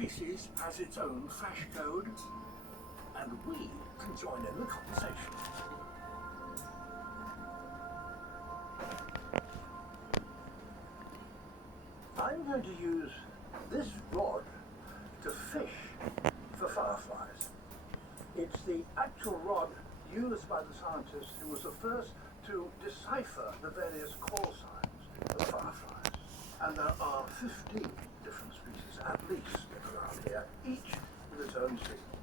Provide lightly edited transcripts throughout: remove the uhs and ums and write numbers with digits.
species has its own flash code, and we can join in the conversation. I'm going to use this rod to fish for fireflies. It's the actual rod used by the scientist who was the first to decipher the various call signs of fireflies. And there are 15 different species, at least, around here, each with its own signal.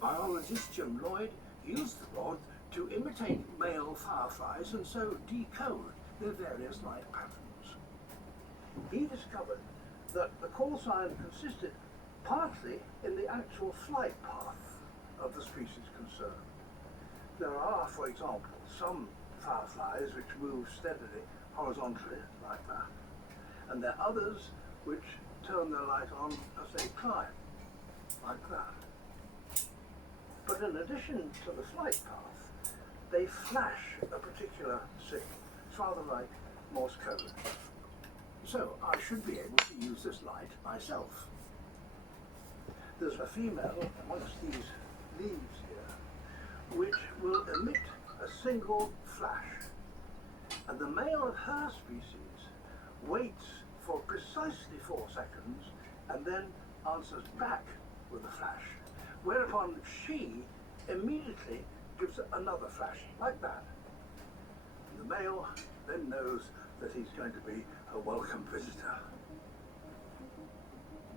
Biologist Jim Lloyd used the rod to imitate male fireflies and so decode their various light patterns. He discovered that the call sign consisted partly in the actual flight path of the species concerned. There are, for example, some fireflies which move steadily horizontally like that, and there are others which turn their light on as they climb like that. But in addition to the flight path, they flash a particular signal. It's rather like Morse code. So I should be able to use this light myself. There's a female amongst these leaves here which will emit a single flash, and the male of her species waits for precisely 4 seconds and then answers back with a flash, whereupon she immediately gives another flash like that. And the male then knows that he's going to be a welcome visitor.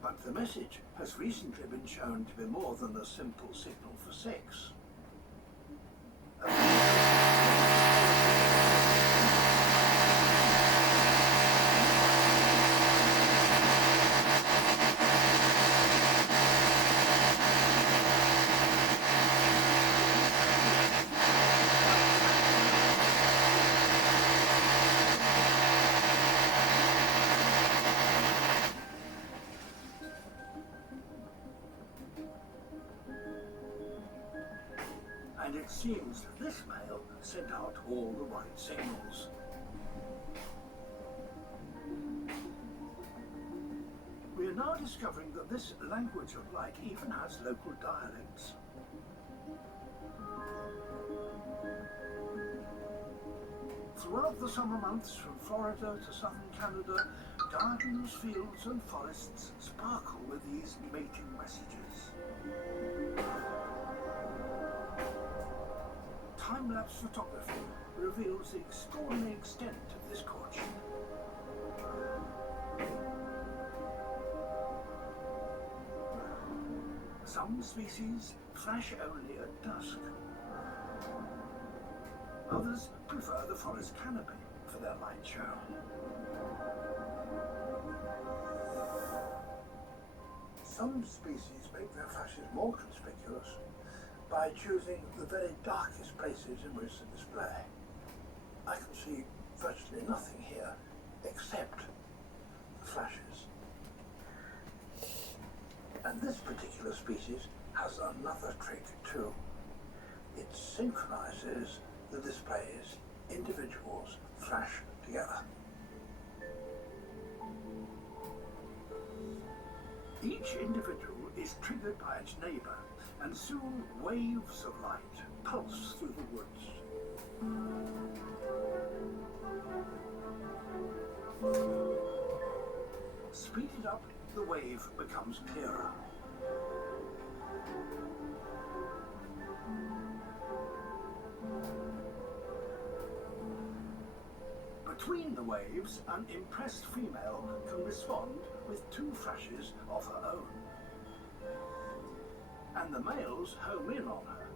But the message has recently been shown to be more than a simple signal for sex. And it seems that this male sent out all the right signals. We are now discovering that this language of light even has local dialects. Throughout the summer months, from Florida to southern Canada, gardens, fields and forests sparkle with these mating messages. Time-lapse photography reveals the extraordinary extent of this courtship. Some species flash only at dusk. Others prefer the forest canopy for their light show. Some species make their flashes more conspicuous by choosing the very darkest places in which to display. I can see virtually nothing here except the flashes. And this particular species has another trick too. It synchronizes the displays. Individuals flash together. Each individual is triggered by its neighbor, and soon waves of light pulse through the woods. Speeded up, the wave becomes clearer. Between the waves, an impressed female can respond with 2 flashes of her own. And the males home in on her.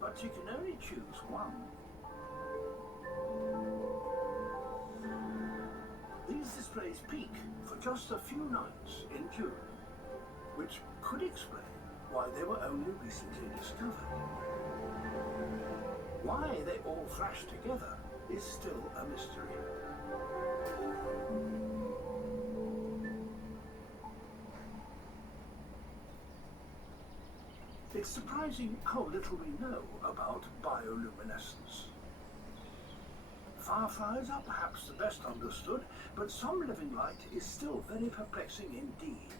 But she can only choose one. These displays peak for just a few nights in June, which could explain why they were only recently discovered. Why they all flash together is still a mystery. It's surprising how little we know about bioluminescence. Fireflies are perhaps the best understood, but some living light is still very perplexing indeed.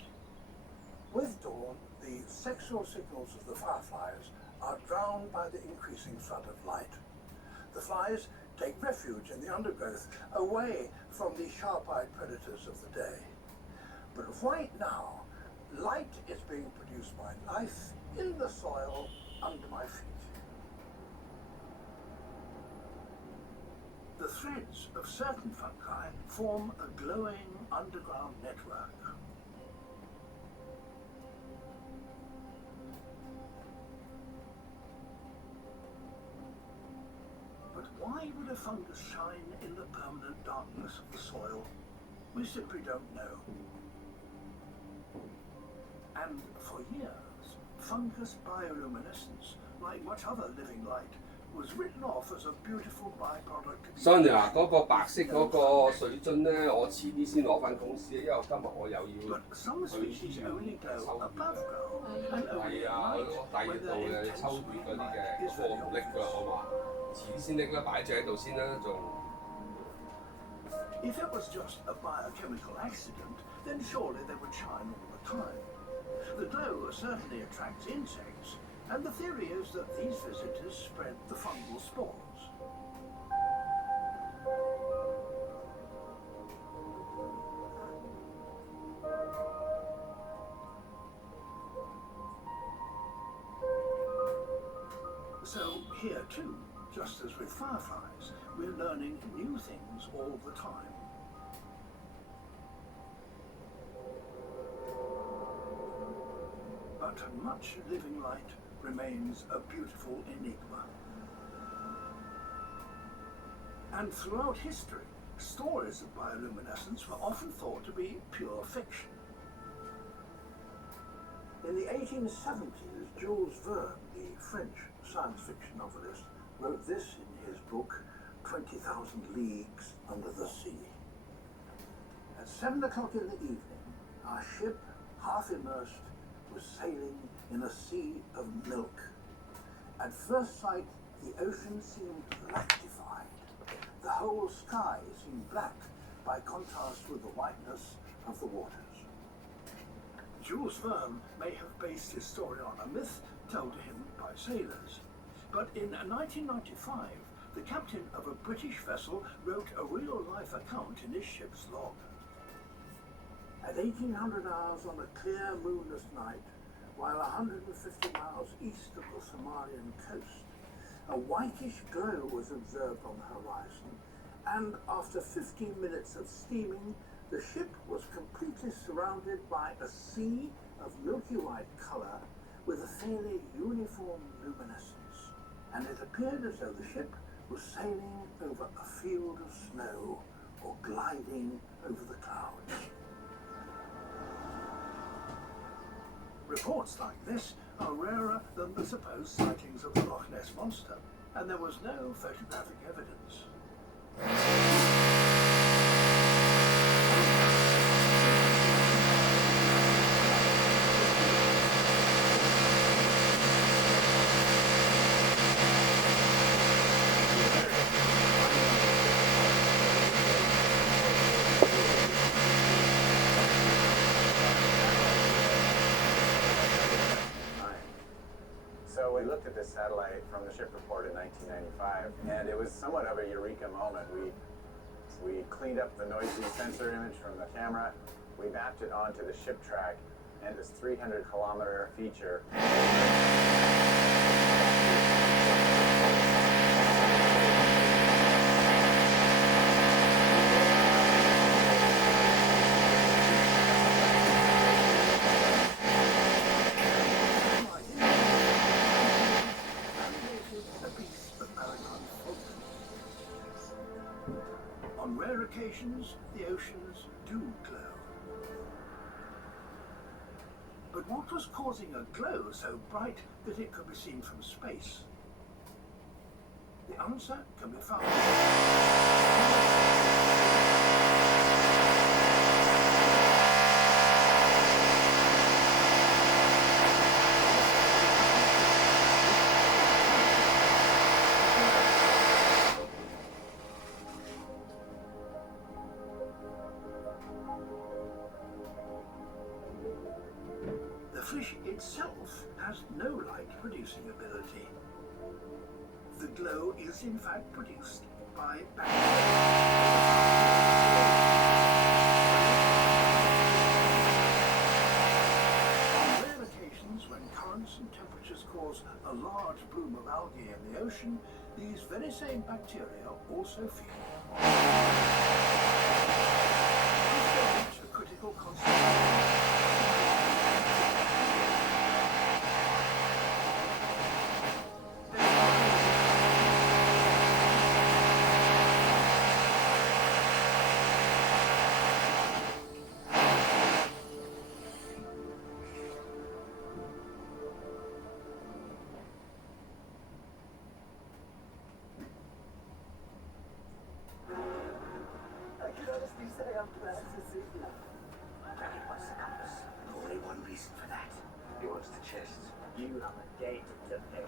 With dawn, the sexual signals of the fireflies are drowned by the increasing flood of light. The flies take refuge in the undergrowth, away from the sharp-eyed predators of the day. But right now, light is being produced by life in the soil under my feet. The threads of certain fungi form a glowing underground network. But why would a fungus shine in the permanent darkness of the soil? We simply don't know. And for years, fungus bioluminescence, like much other living light, was written off as a beautiful byproduct. Sonia 嗰個白色嗰個水樽咧，我遲啲先攞翻公司，因為今日我又要去抽係啊，第二度嘅抽血嗰啲嘅，不過我唔拎㗎，我話遲啲先拎啦，擺住喺度先啦，仲。If it was just a biochemical accident, then surely they would shine all the time. The glow certainly attracts insects, and the theory is that these visitors spread the fungal spores. So here too, just as with fireflies, we're learning new things all the time. But much living light remains a beautiful enigma. And throughout history, stories of bioluminescence were often thought to be pure fiction. In the 1870s, Jules Verne, the French science fiction novelist, wrote this in his book, 20,000 Leagues Under the Sea. At 7 o'clock in the evening, our ship, half immersed, was sailing in a sea of milk. At first sight, the ocean seemed rectified. The whole sky seemed black by contrast with the whiteness of the waters. Jules Verne may have based his story on a myth told to him by sailors, but in 1995, the captain of a British vessel wrote a real-life account in his ship's log. At 1800 hours on a clear moonless night, while 150 miles east of the Somalian coast, a whitish glow was observed on the horizon, and after 15 minutes of steaming, the ship was completely surrounded by a sea of milky white colour with a fairly uniform luminescence, and it appeared as though the ship was sailing over a field of snow or gliding over the clouds. Reports like this are rarer than the supposed sightings of the Loch Ness Monster, and there was no photographic evidence. So we looked at this satellite from the ship report in 1995, and it was somewhat of a eureka moment. We cleaned up the noisy sensor image from the camera, we mapped it onto the ship track, and this 300-kilometer feature. On rare occasions, the oceans do glow. But what was causing a glow so bright that it could be seen from space? The answer can be found. fish itself has no light-producing ability. The glow is in fact produced by bacteria. On rare occasions, when currents and temperatures cause a large bloom of algae in the ocean, these very same bacteria also feed. These reach a critical concentration. What's the compass? Only one reason for that. He wants the chest. You have a date to pay.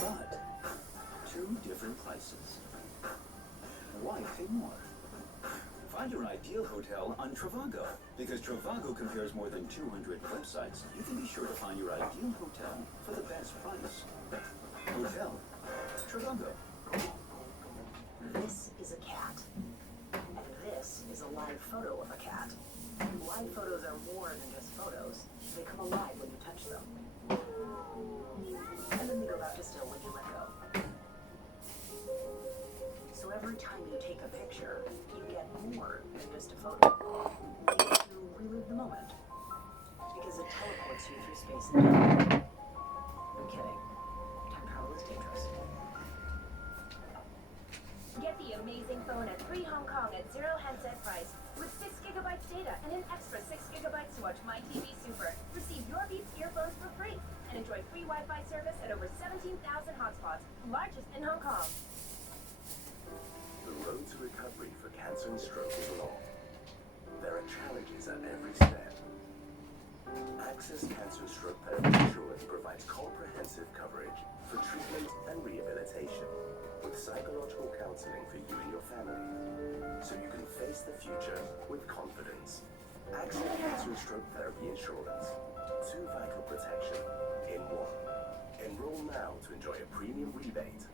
But two different prices. Why pay more? Find your ideal hotel on Trivago. Because Trivago compares more than 200 websites, you can be sure to find your ideal hotel for the best price. Hotel Trivago. This is a cat. And this is a live photo of a cat. Live photos are more than just photos. They come alive when you touch them. And then they go back to still when you let go. So every time you take a picture, you get more than just a photo. You get to relive the moment. Because it teleports you through space and time. I'm kidding. Time travel is dangerous. Get the amazing phone at 3 Hong Kong at zero handset price. With 6 gigabytes data and an extra 6 gigabytes to watch My TV Super. Receive your Beats earphones for free and enjoy free Wi-Fi service at over 17,000 hotspots, largest in Hong Kong. The road to recovery for cancer and stroke is long. There are challenges at every step. Access Cancer and Stroke Therapy Insurance provides comprehensive coverage for treatment and rehabilitation, with psychological counseling for you and your family, so you can face the future with confidence. Access Cancer and Stroke Therapy Insurance. 2 vital protection in 1. Enroll now to enjoy a premium rebate.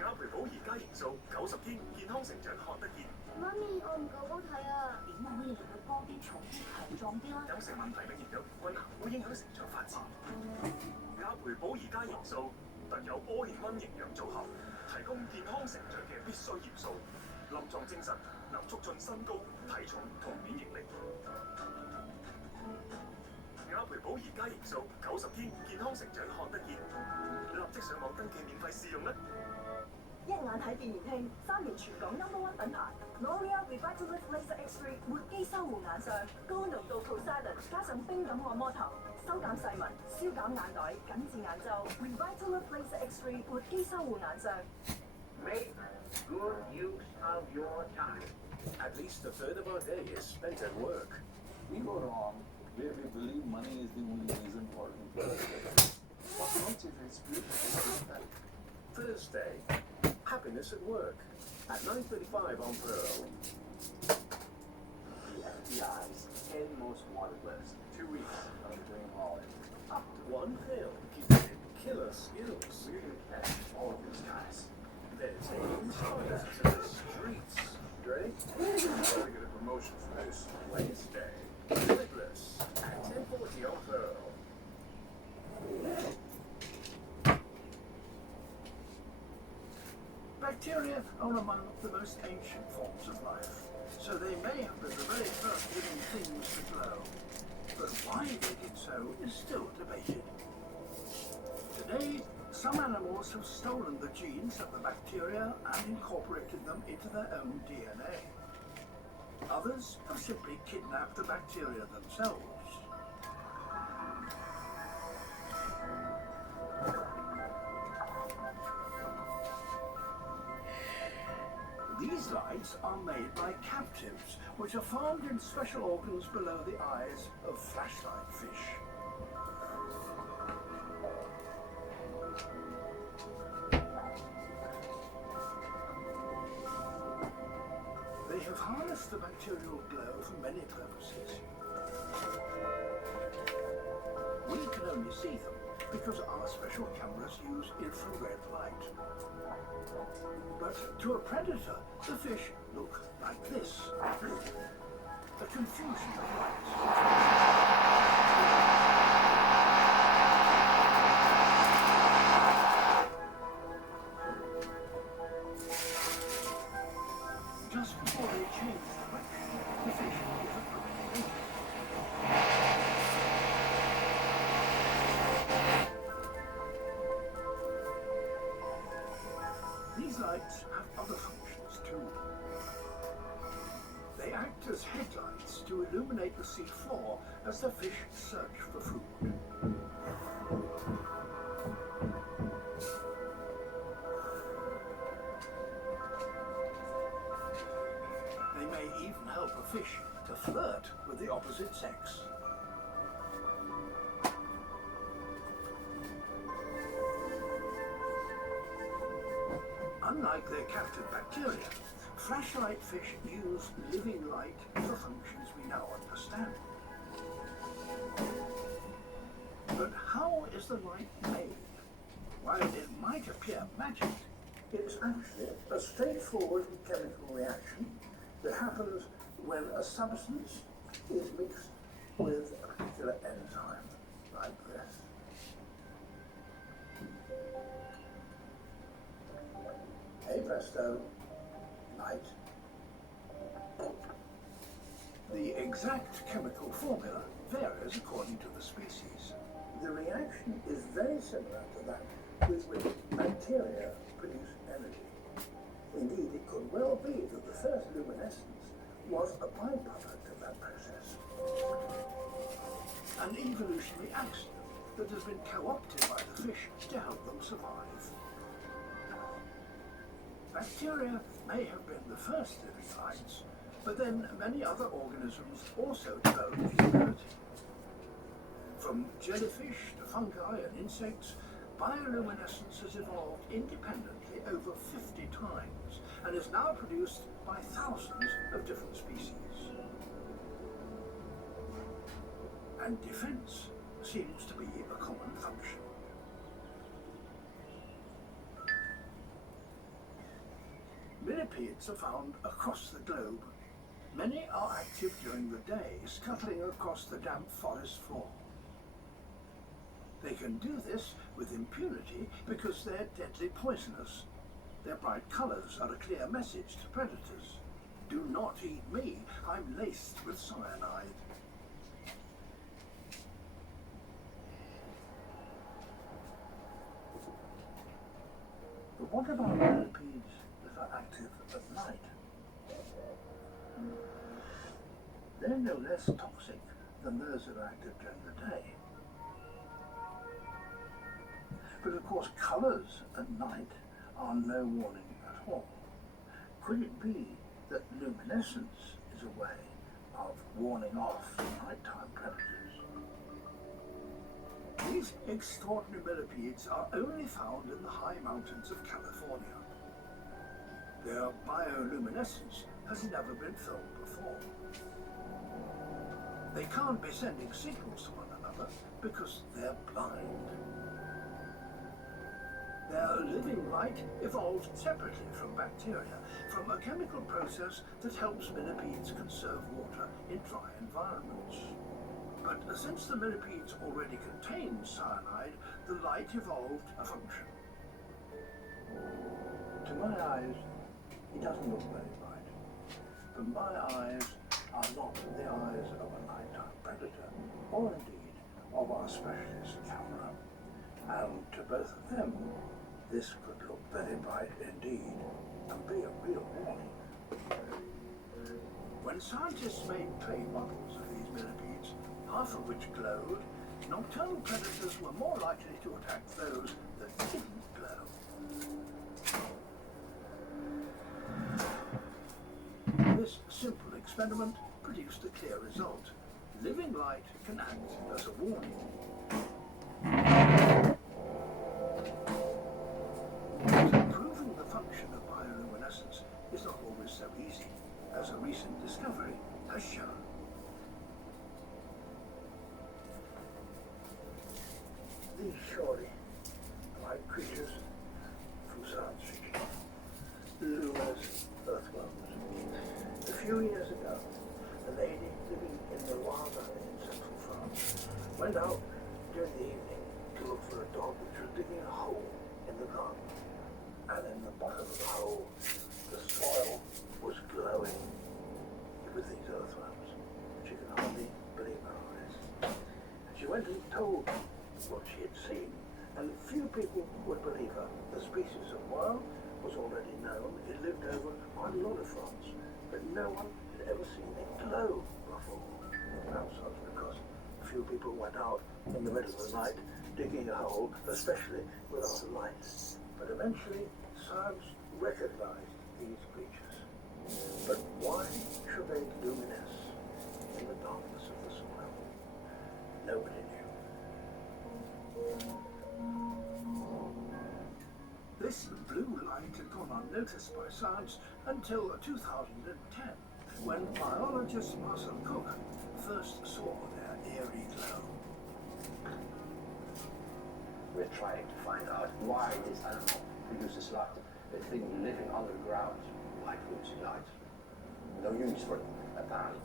雅培寶而家營造90天健康成長看得見。媽咪，我唔夠好睇啊！點可以令佢高啲、重啲、強壯啲啦？飲食問題嘅營養不均衡會影響成長發展。雅培寶而家營造特有玻連胺營養組合，提供健康成長嘅必須元素，臨床證實能促進身高、體重同免疫力。雅培寶而家營造90天健康成長看得見，立即上網登記免費試用啦！一眼睇變年輕，3年全港No.1品牌 L'Oreal Revitalift Laser X-ray 活肌修護眼霜，高濃度 Poseidon 加上冰感按摩頭，收減細紋，消減眼袋，緊緻眼周。Revitalift Laser X-ray 活肌修護眼霜。Make good use of your time. At least a third of our day is spent at work. We go wrong where we believe money is the only reason for it. What motivates people is that Thursday, happiness at work, at 9:35 on Pearl. The FBI's 10 most wanted list. 2 weeks of doing all it. Up to 1 film keeping killer skills. We're gonna catch all of these guys. There's insiders to the streets. You ready? Gotta get a promotion for this. Wednesday, Limitless, at 10:40 on Pearl. Back Bacteria are among the most ancient forms of life, so they may have been the very first living things to glow. But why they did so is still debated. Today, some animals have stolen the genes of the bacteria and incorporated them into their own DNA. Others have simply kidnapped the bacteria themselves. These lights are made by captives, which are found in special organs below the eyes of flashlight fish. They have harnessed the bacterial glow for many purposes. We can only see them because our special cameras use infrared light. But to a predator, the fish look like this. A confusion of lights. Just before they change direction, the fish give a quick blink. These lights have other functions too. They act as headlights to illuminate the sea floor as the fish search for food. They may even help a fish to flirt with the opposite sex. Unlike their captive bacteria, flashlight fish use living light for functions we now understand. But how is the light made? While it might appear magic, it's actually a straightforward chemical reaction that happens when a substance is mixed with a particular enzyme, like this. Hey presto, light. The exact chemical formula varies according to the species. The reaction is very similar to that with which bacteria produce energy. Indeed, it could well be that the first luminescence was a byproduct of that process. An evolutionary accident that has been co-opted by the fish to help them survive. Bacteria may have been the first living lights, but then many other organisms also developed humanity. From jellyfish to fungi and insects, bioluminescence has evolved independently over 50 times and is now produced by thousands of different species. And defense seems to be a common function. Millipedes are found across the globe. Many are active during the day, scuttling across the damp forest floor. They can do this with impunity because they're deadly poisonous. Their bright colours are a clear message to predators. Do not eat me, I'm laced with cyanide. But what about millipedes that are active at night? They're no less toxic than those that are active during the day. But of course, colours at night are no warning at all. Could it be that luminescence is a way of warning off nighttime predators? These extraordinary millipedes are only found in the high mountains of California. Their bioluminescence has never been filmed before. They can't be sending signals to one another because they're blind. Their living light evolved separately from bacteria, from a chemical process that helps millipedes conserve water in dry environments. But since the millipedes already contained cyanide, the light evolved a function. To my eyes, it doesn't look very bright. But my eyes are not the eyes of a nighttime predator, or indeed of our specialist camera. And to both of them, this could look very bright indeed, and be a real warning. When scientists made clay models of these millipedes, half of which glowed, nocturnal predators were more likely to attack those that didn't glow. This simple experiment produced a clear result. Living light can act as a warning. But improving the function of bioluminescence is not always so easy, as a recent discovery has shown. These surely are like creatures from science fiction. Luminous earthworms. A few years ago, a lady living in the Loire Valley in central France went out during the evening to look for a dog which was digging a hole in the garden. And in the bottom of the hole, the soil was glowing with these earthworms. She could hardly believe her eyes. She went and told what she had seen, and few people would believe her. The species of worm was already known. It lived over quite a lot of France, but no one had ever seen it glow before. Perhaps that's because few people went out in the middle of the night digging a hole, especially without a light. But eventually, science recognized these creatures. But why should they luminesce in the darkness of the soil? Nobody knew. This blue light had gone unnoticed by science until 2010, when biologist Marcel Cook first saw their eerie glow. We're trying to find out why this animal produces light. A thing living underground, like losing light. No use for it, apparently.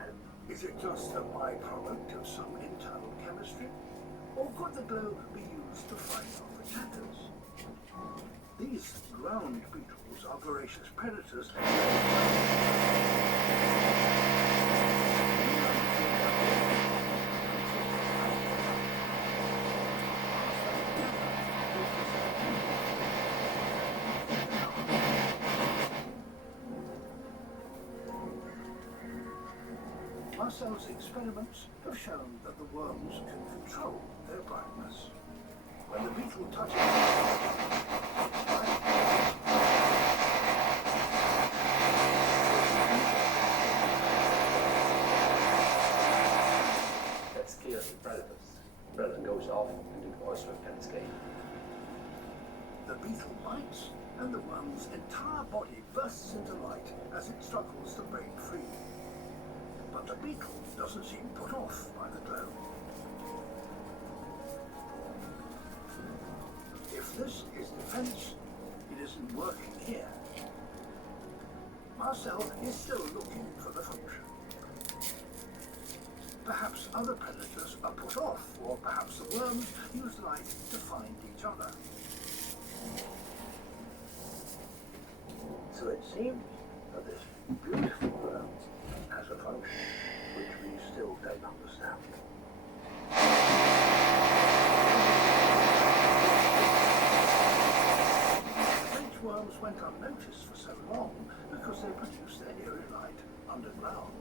And is it just a byproduct of some internal chemistry? Or could the glow be used to fight off attackers? These ground beetles are voracious predators. Marcel's experiments have shown that the worms can control their brightness. When the beetle touches that's clearly predators. Predator goes off and the oyster can escape. the beetle bites, and the worm's entire body bursts into light as it struggles to break free. But the beetle doesn't seem put off by the glow. If this is defense, it isn't working here. Marcel is still looking for the function. Perhaps other predators are put off, or perhaps the worms use light to find each other. So it seems that this beautiful worm has a function which we still don't understand. French worms went unnoticed for so long because they produce their eerie light underground.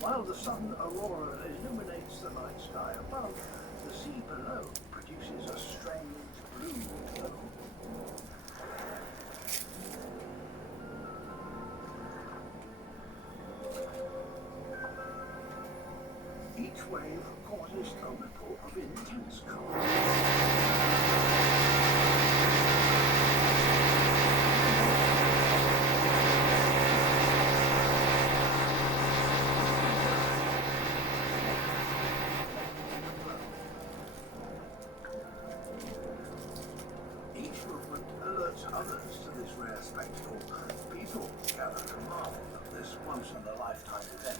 While the sun aurora illuminates the night sky above, the sea below produces a strange blue glow. Each wave causes a ripple of intense color. this rare spectacle, people gather to marvel at this once-in-a-lifetime event.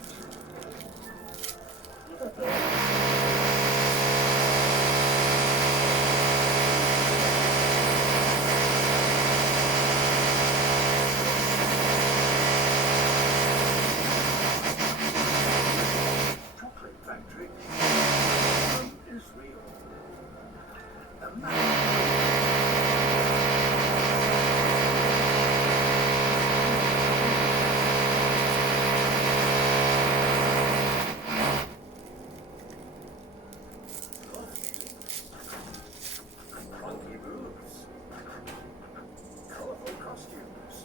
Chocolate factory is real. Funky moves, colorful costumes.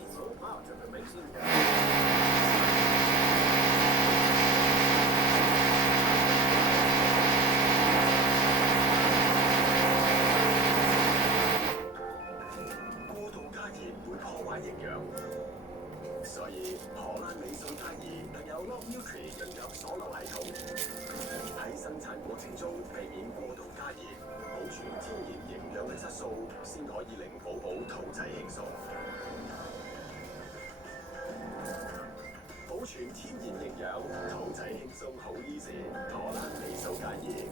It's all part of amazing.所以荷蘭美素佳怡特有 Lock Nutri 人入鎖流系統，喺生產過程中避免過度加熱，保存天然營養嘅質素，先可以令寶寶肚仔輕鬆。保存天然營養，肚仔輕鬆好 easy。荷蘭美素佳怡。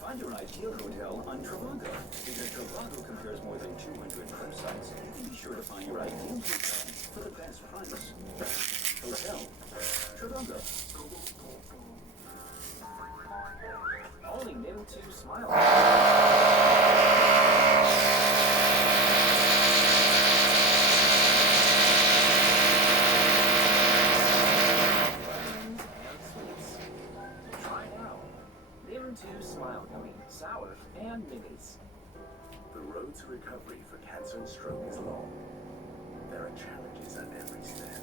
Find your ideal hotel on Travago. Because Travago compares more than 200 websites, you can be sure to find your ideal hotel for the best price. Hotel Travago. Only Nim 2 Smile. Try now. Nim 2 Smile Gummy, sour and minis. The road to recovery for cancer and stroke is long. There are challenges at every step.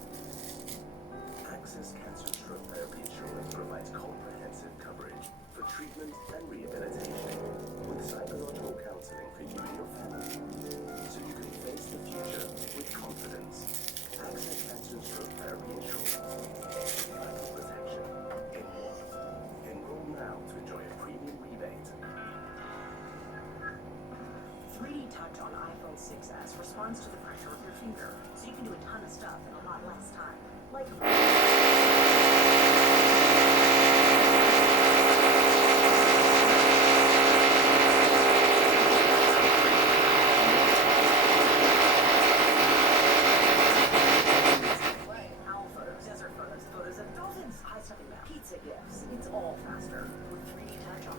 Access Cancer Stroke Therapy Insurance provides comprehensive coverage for treatment and rehabilitation with psychological counseling for you and your family, so you can face the future with confidence. Access Cancer Stroke Therapy Insurance. Medical protection in one. Enroll now to enjoy a premium rebate. 3D Touch on iPhone 6s responds to the pressure of your finger, so you can do a ton of stuff in a lot less time. Like owl photos, desert photos, photos of dolphins, high-stepping map, pizza gifts. It's all faster with 3D Touch on.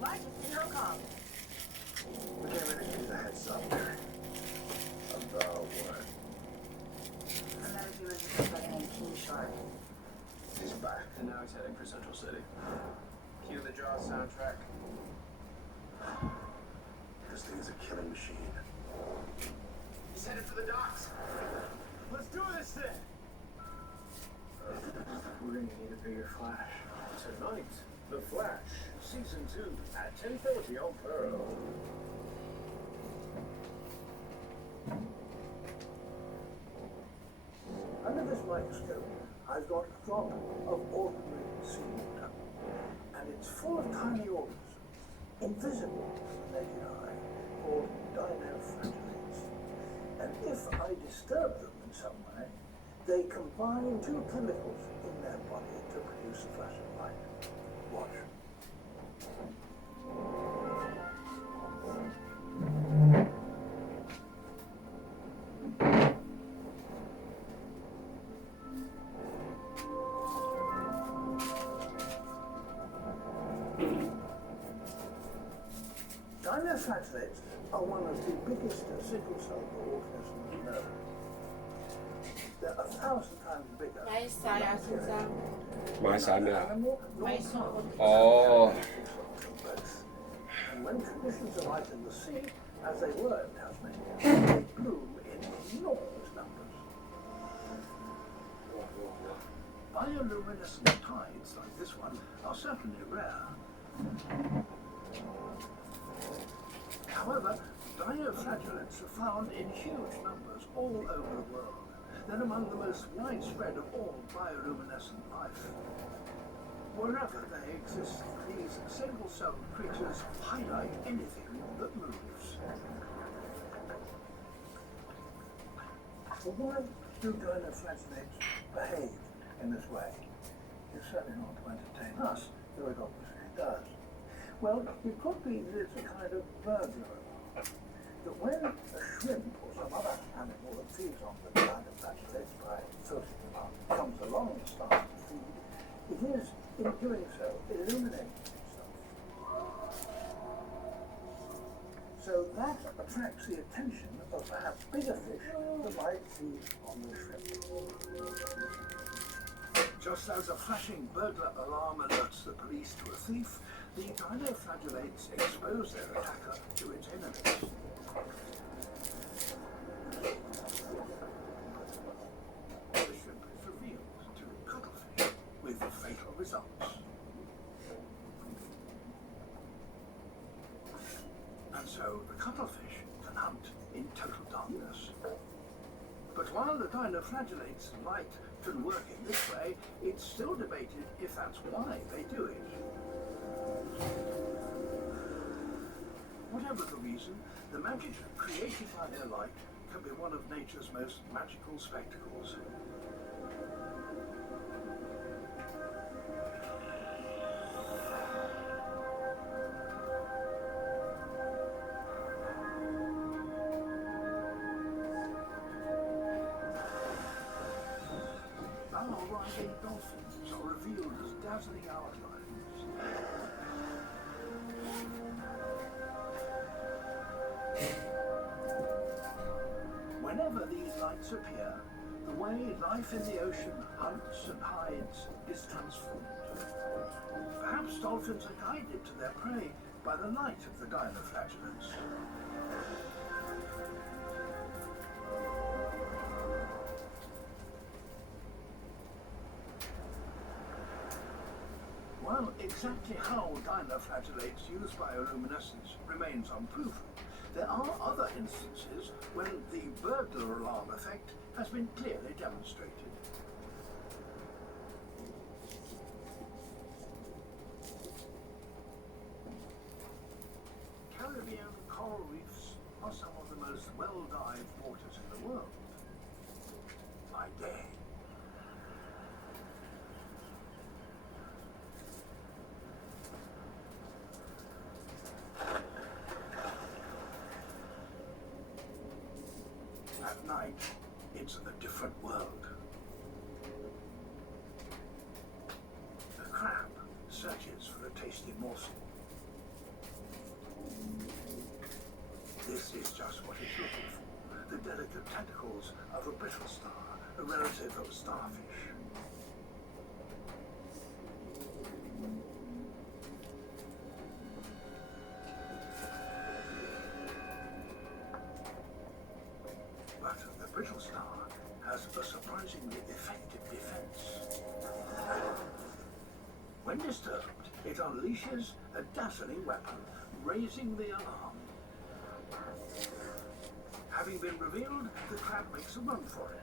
Largest in Hong Kong. We came in to give you the heads up. About what? I met a viewers with a guy named King Shark. He's back. And now he's heading for Central City. Cue the Jaws soundtrack. This thing is a killing machine. He's headed for the docks. Let's do this thing! We're gonna need a bigger flash. Tonight, The Flash, Season 2, at 10:30 on Pearl. Under this microscope, I've got a drop of ordinary seawater, and it's full of tiny organisms, invisible to the naked eye, called dinoflagellates. And if I disturb them in some way, they combine two chemicals in their body to produce a flash of light. Watch. Dinoflagellates are one of the biggest sickle cell organisms known. they're 1,000 times bigger. 買晒啊，先生。買晒咩啊？ 買餸。哦。 And when conditions are right in the sea, as they were in Tasmania, they bloom in enormous numbers. Bioluminescent tides like this one are certainly rare. However, dinoflagellates are found in huge numbers all over the world. They're among the most widespread of all bioluminescent life. Wherever they exist, these single-celled creatures highlight anything that moves. Well, why do dinoflagellates behave in this way? It's certainly not to entertain us, though it obviously does. Well, it could be that it's a kind of burglar alarm. That when a shrimp or some other animal that feeds on the dinoflagellates by filtering them out comes along and starts to feed, it is, in doing so, illuminating itself. So that attracts the attention of perhaps bigger fish that might feed on the shrimp. Just as a flashing burglar alarm alerts the police to a thief, the dinoflagellates expose their attacker to its enemies. The shrimp is revealed to cuttlefish with fatal results. And so the cuttlefish can hunt in total darkness. But while the dinoflagellates' light can work in this way, it's still debated if that's why they do it. Whatever the reason, the magic created by their light can be one of nature's most magical spectacles. Riding dolphins are revealed as dazzling outlines. Whenever these lights appear, the way life in the ocean hunts and hides is transformed. Perhaps dolphins are guided to their prey by the light of the dinoflagellates. While exactly how dinoflagellates use bioluminescence remains unproven, there are other instances when the burglar alarm effect has been clearly demonstrated. Caribbean coral reefs are some of the most well-dived waters in the world. By day. At night, it's a different world. The crab searches for a tasty morsel. This is just what it's looking for, the delicate tentacles of a brittle star, a relative of starfish. But the brittle star has a surprisingly effective defense. When disturbed, it unleashes a dazzling weapon, raising the alarm. Having been revealed, the crab makes a run for it.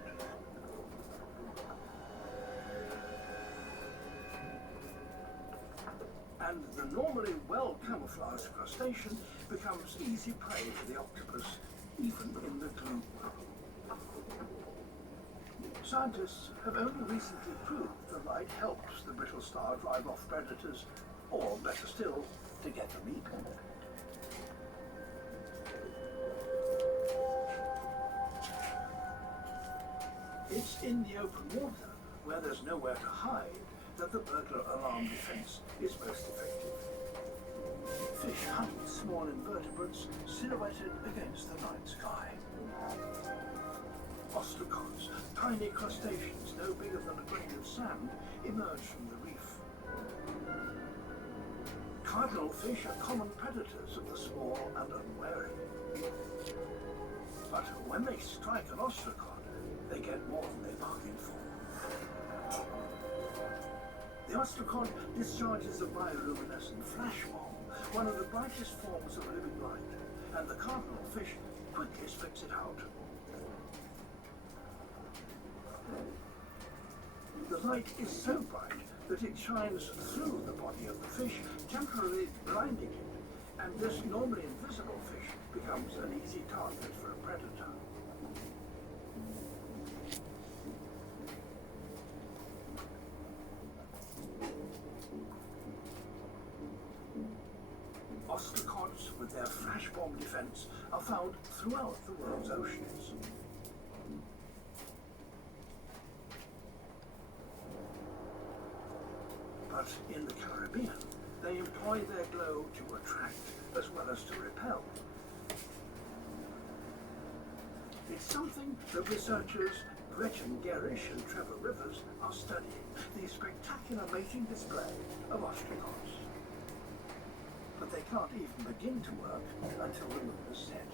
And the normally well-camouflaged crustacean becomes easy prey for the octopus, even in the gloom. Scientists have only recently proved the light helps the brittle star drive off predators, or better still, to get them eaten. It's in the open water, where there's nowhere to hide, that the burglar alarm defense is most effective. Fish hunt small invertebrates silhouetted against the night sky. Ostracods, tiny crustaceans no bigger than a grain of sand, emerge from the reef. Cardinal fish are common predators of the small and unwary. But when they strike an ostracod, they get more than they bargained for. The ostracod discharges a bioluminescent flash bomb, one of the brightest forms of living light, and the cardinal fish quickly spits it out. The light is so bright that it shines through the body of the fish, temporarily blinding it, and this normally invisible fish becomes an easy target for a predator. Ostracods, with their flash bomb defense, are found throughout the world's oceans. But in the Caribbean, they employ their glow to attract as well as to repel. It's something that researchers Gretchen Gerish and Trevor Rivers are studying, the spectacular mating display of ostracods. But they can't even begin to work until the moon is set.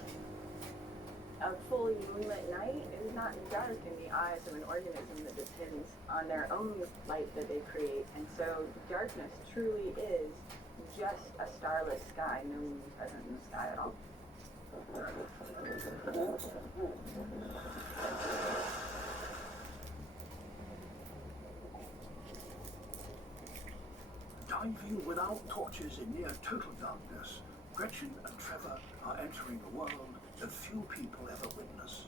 A fully moonlit night is not dark in the eyes of an organism that depends on their own light that they create. And so darkness truly is just a starless sky, no moon present in the sky at all. Diving without torches in near total darkness, Gretchen and Trevor are entering a world that few people ever witness.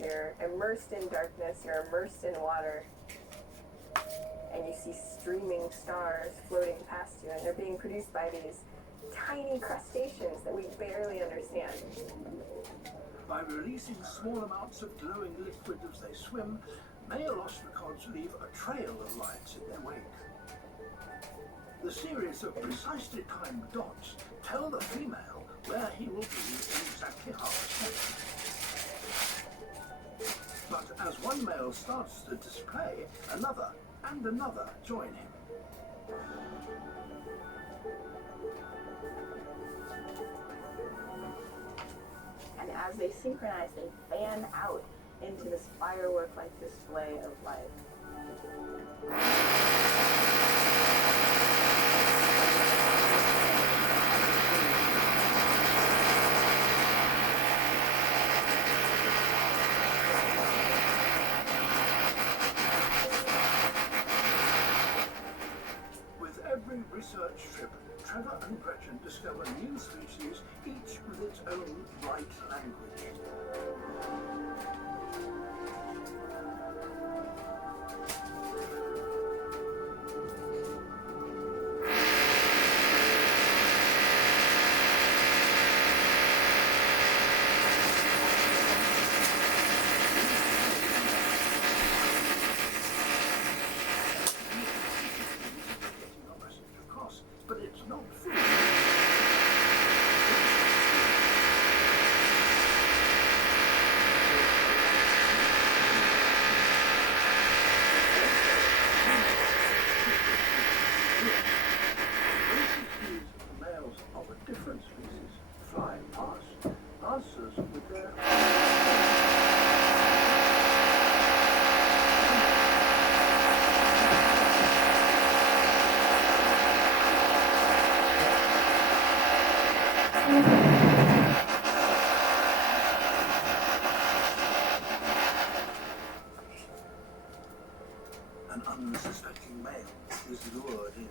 You're immersed in darkness, you're immersed in water, and you see streaming stars floating past you, and they're being produced by these tiny crustaceans that we barely understand. By releasing small amounts of glowing liquid as they swim, male ostracods leave a trail of lights in their wake. The series of precisely timed dots tell the female where he will be in exactly half a second. But as one male starts to display, another and another join him. And as they synchronize, they fan out into this firework-like display of light. With every research trip, Trevor and Gretchen discover new species, each with its own light language. But it's not food. Males of a different species fly past, answers with their an unsuspecting male is lured in.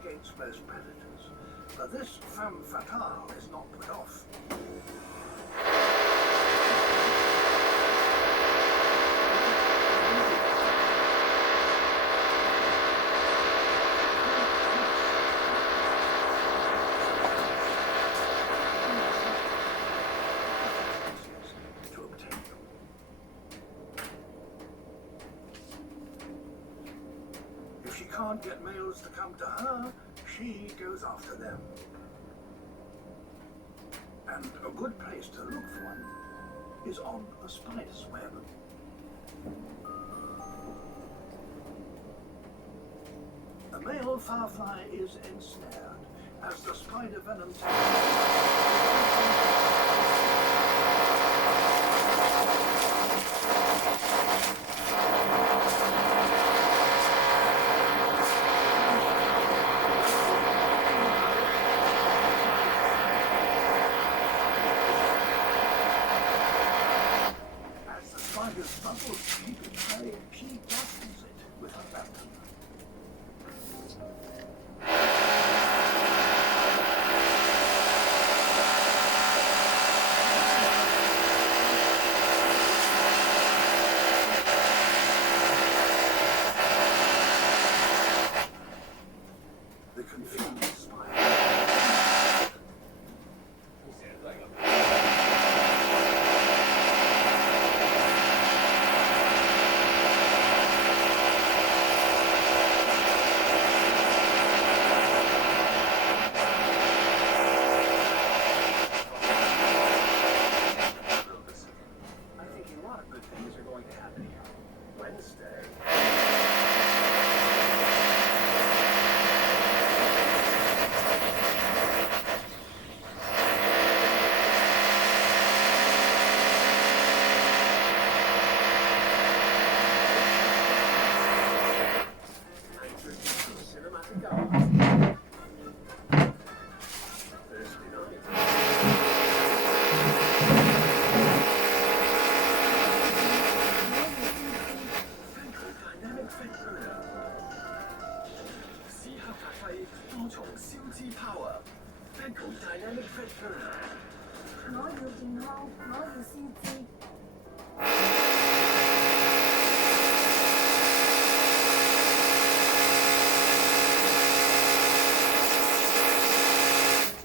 Against most predators, but this femme fatale is not put off. she can't get males to come to her, she goes after them. And a good place to look for one is on a spider's web. The male firefly is ensnared as the spider venom as the spider struggles to keep its prey, she dazzles it with her lantern. The confused spider. 成日都係咁。I think a lot of good things are going to happen here. Wednesday. Cinematic art. Thursday night. Dynamic Fed Burner. 時刻發揮多重消脂 power。Fenco Dynamic Fed Burner。我要健康，我要消脂。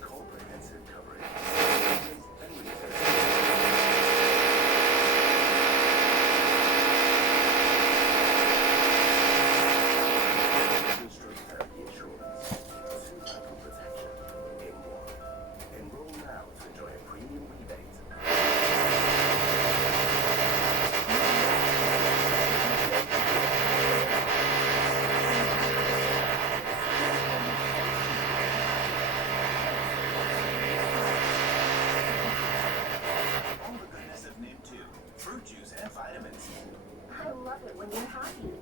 Comprehensive coverage. Stroke therapy insurance. 2-cycle protection in one. Enroll now to enjoy a premium rebate. All the goodness of Nim 2. Fruit juice and vitamins. I love it when you're happy.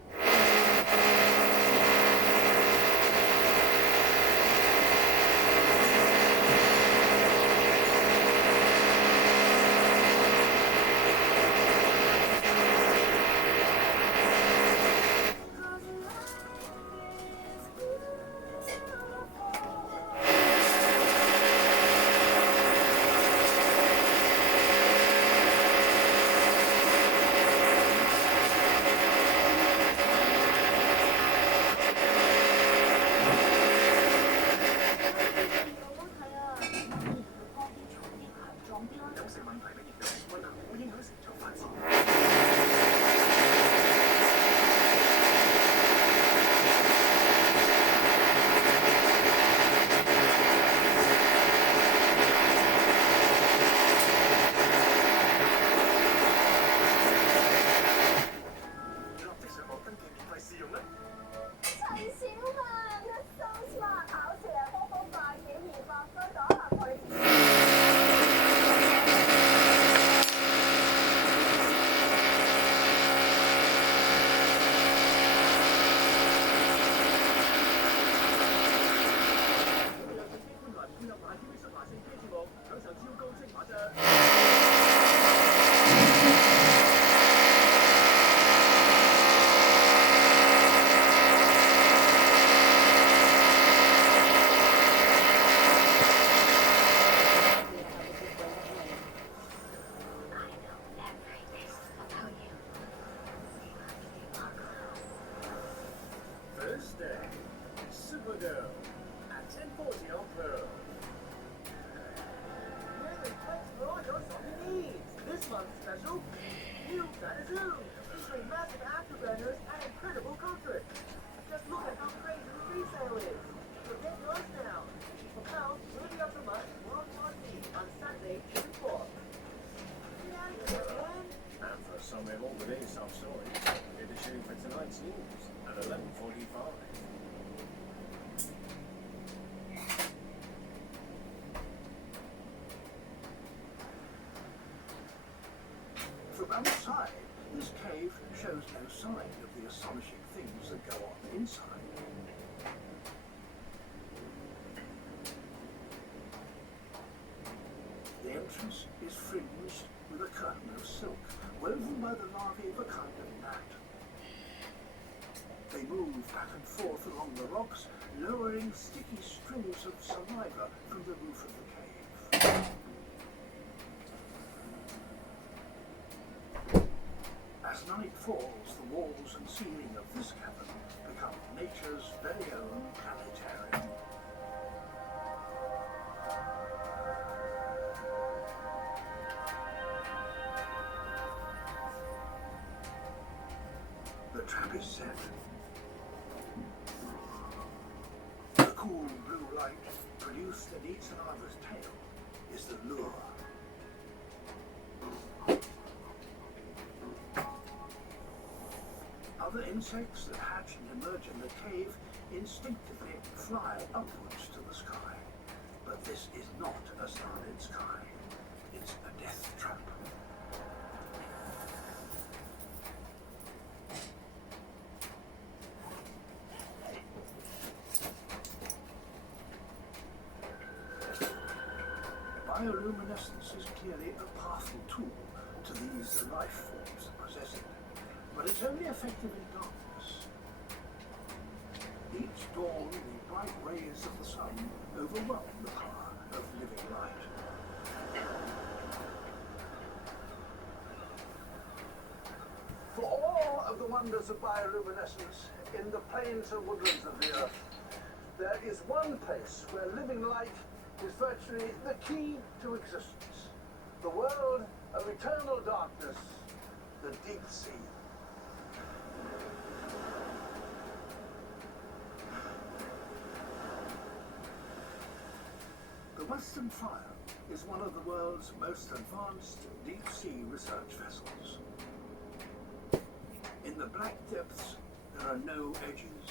special, New Dinosaur, featuring massive afterburners and incredible comfort. Just look at how 1945. From outside, this cave shows no sign of the astonishing things that go on inside. The entrance is fringed with a curtain of silk, woven by the larvae of a kind of gnat. They move back and forth along the rocks, lowering sticky strings of saliva from the roof of the cave. As night falls, the walls and ceiling of this cavern become nature's very own planetarium. The trap is set. The cool blue light produced in each larva's tail is the lure. Other insects that hatch and emerge in the cave instinctively fly upwards to the sky. But this is not a starlit sky. It's a death trap. Bioluminescence is clearly a powerful tool to these life forms that possess it, but it's only effective in darkness. Each dawn, the bright rays of the sun overwhelm the power of living light. For all of the wonders of bioluminescence in the plains and woodlands of the earth, there is one place where living light is virtually the key to existence. The world of eternal darkness, the deep sea. The Western Flyer is one of the world's most advanced deep-sea research vessels. In the black depths, there are no edges,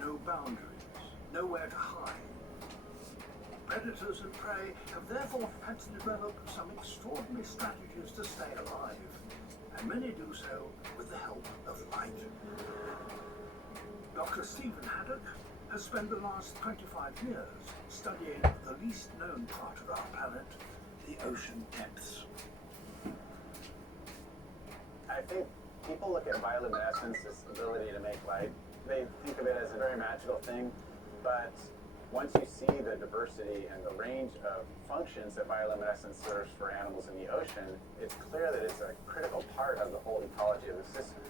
no boundaries, nowhere to hide. Predators and prey have therefore had to develop some extraordinary strategies to stay alive, and many do so with the help of light. Dr. Stephen Haddock has spent the last 25 years studying the least known part of our planet, the ocean depths. I think people look at bioluminescence, this ability to make light, they think of it as a very magical thing, but once you see the diversity and the range of functions that bioluminescence serves for animals in the ocean, it's clear that it's a critical part of the whole ecology of the system.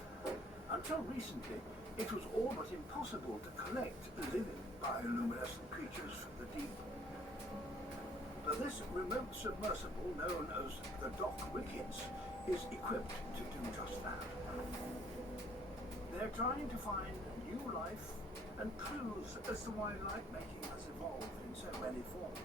Until recently, it was all but impossible to collect living bioluminescent creatures from the deep. But this remote submersible, known as the Dock Ricketts, is equipped to do just that. They're trying to find new life and clues as to why light making has evolved in so many forms.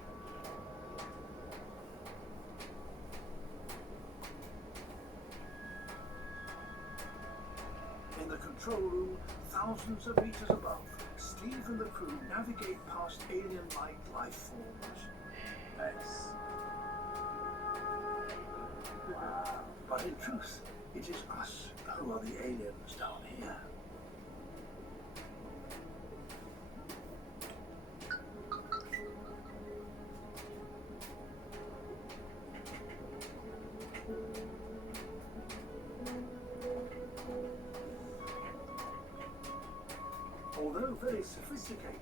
In the control room, thousands of meters above, Steve and the crew navigate past alien-like life forms. Nice. Wow. But in truth, it is us who are the aliens down here. Although very sophisticated,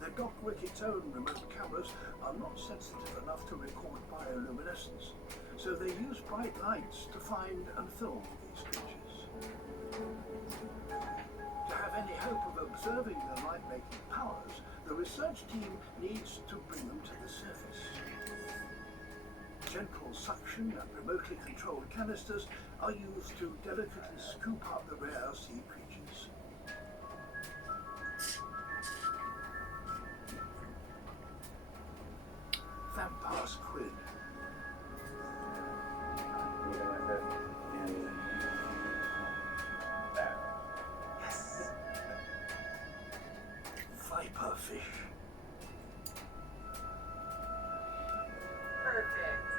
the Dock Ricketts' own remote cameras are not sensitive enough to record bioluminescence, so they use bright lights to find and film these creatures. To have any hope of observing their light-making powers, the research team needs to bring them to the surface. Gentle suction and remotely controlled canisters are used to delicately scoop up the rare sea creatures. Vampire squid. Even with it in that. Yes. per fish. Perfect.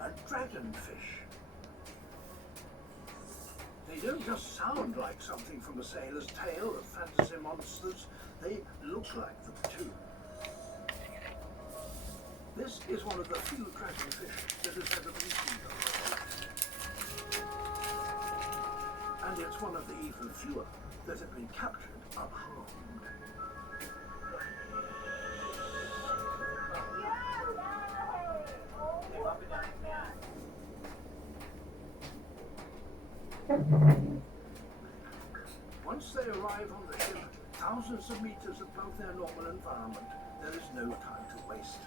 A dragonfish. They don't just sound like something from a sailor's tale of fantasy monsters, they look like them too. This is one of the few dragonfish that has ever been seen on Earth. And it's one of the even fewer that have been captured unharmed. Once they arrive on the ship, thousands of meters above their normal environment, there is no time to waste.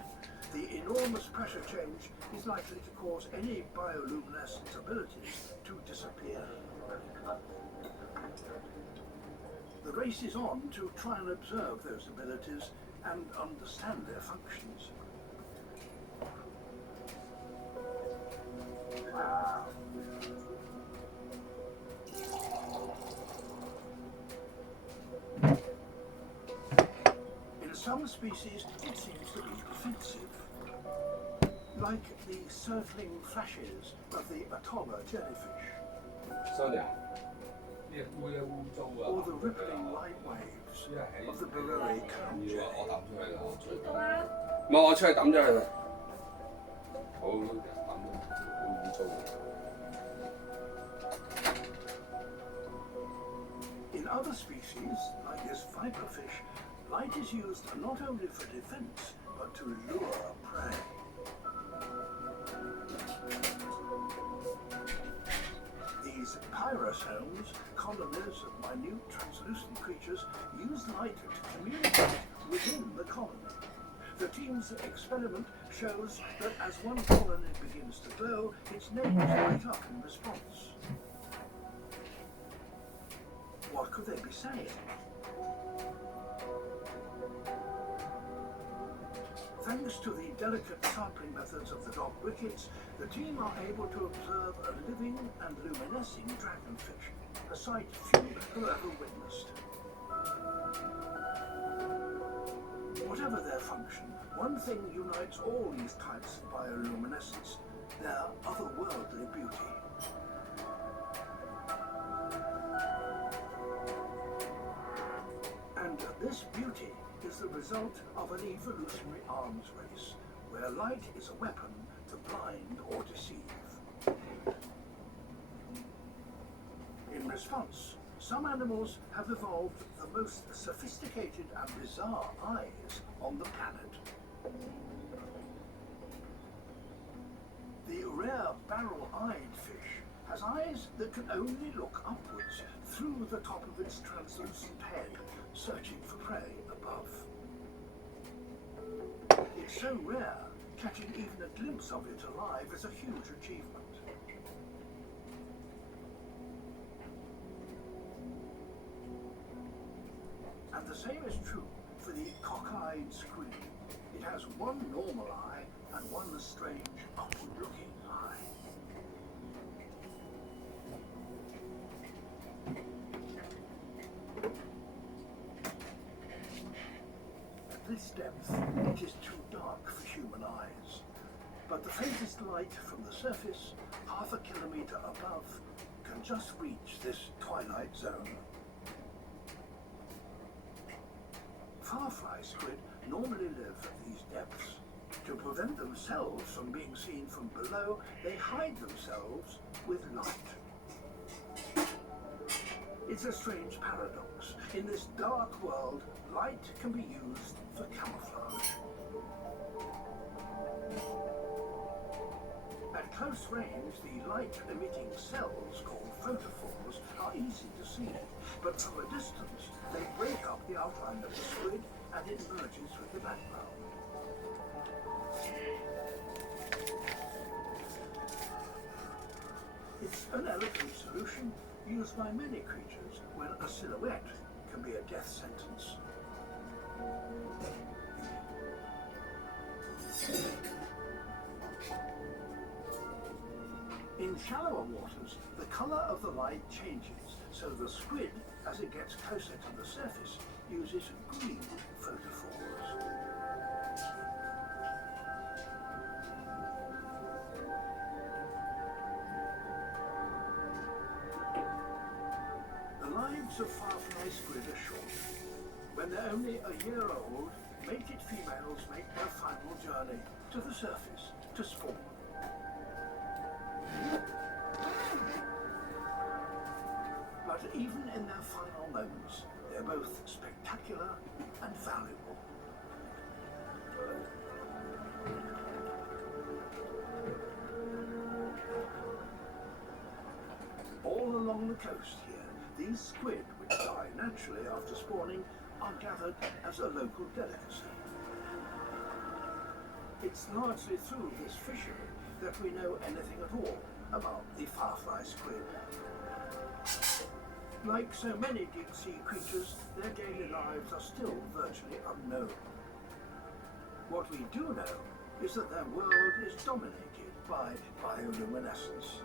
The enormous pressure change is likely to cause any bioluminescent abilities to disappear. The race is on to try and observe those abilities and understand their functions. Wow. In some species, it seems to be defensive, like the circling flashes of the Attenborg jellyfish, or the rippling light waves of the Burrow comb jelly. 唔係我出去抌咗佢啦，好抌咗，好污糟。 In other species, like this viperfish, light is used not only for defense, but to lure prey. These pyrosomes, colonies of minute translucent creatures, use light to communicate within the colony. The team's experiment shows that as one colony begins to glow, its neighbors light up in response. What could they be saying? Thanks to the delicate sampling methods of the dog wickets, the team are able to observe a living and luminescing dragonfish, a sight few have ever witnessed. Whatever their function, one thing unites all these types of bioluminescence: their otherworldly beauty. And this beauty is the result of an evolutionary arms race, where light is a weapon to blind or deceive. In response, some animals have evolved the most sophisticated and bizarre eyes on the planet. The rare barrel-eyed fish has eyes that can only look upwards through the top of its translucent head, searching for prey above. It's so rare, catching even a glimpse of it alive is a huge achievement. And the same is true for the cockeyed squid. It has one normal eye and one strange upward-looking eye. At this depth, it is too dark for human eyes. But the faintest light from the surface, half a kilometre above, can just reach this twilight zone. Firefly squid normally live at these depths. To prevent themselves from being seen from below, they hide themselves with light. It's a strange paradox. In this dark world, light can be used for camouflage. At close range, the light-emitting cells, called photophores, are easy to see, but from a distance, they break up the outline of the squid and it merges with the background. It's an elegant solution used by many creatures when a silhouette can be a death sentence. In shallower waters, the colour of the light changes, so the squid as it gets closer to the surface, uses green photophores. The lives of firefly squid are short. When they're only a year old, mated females make their final journey to the surface to spawn. But even in their final moments, they're both spectacular and valuable. All along the coast here, these squid, which die naturally after spawning, are gathered as a local delicacy. It's largely through this fishery that we know anything at all about the firefly squid. Like so many deep-sea creatures, their daily lives are still virtually unknown. What we do know is that their world is dominated by bioluminescence.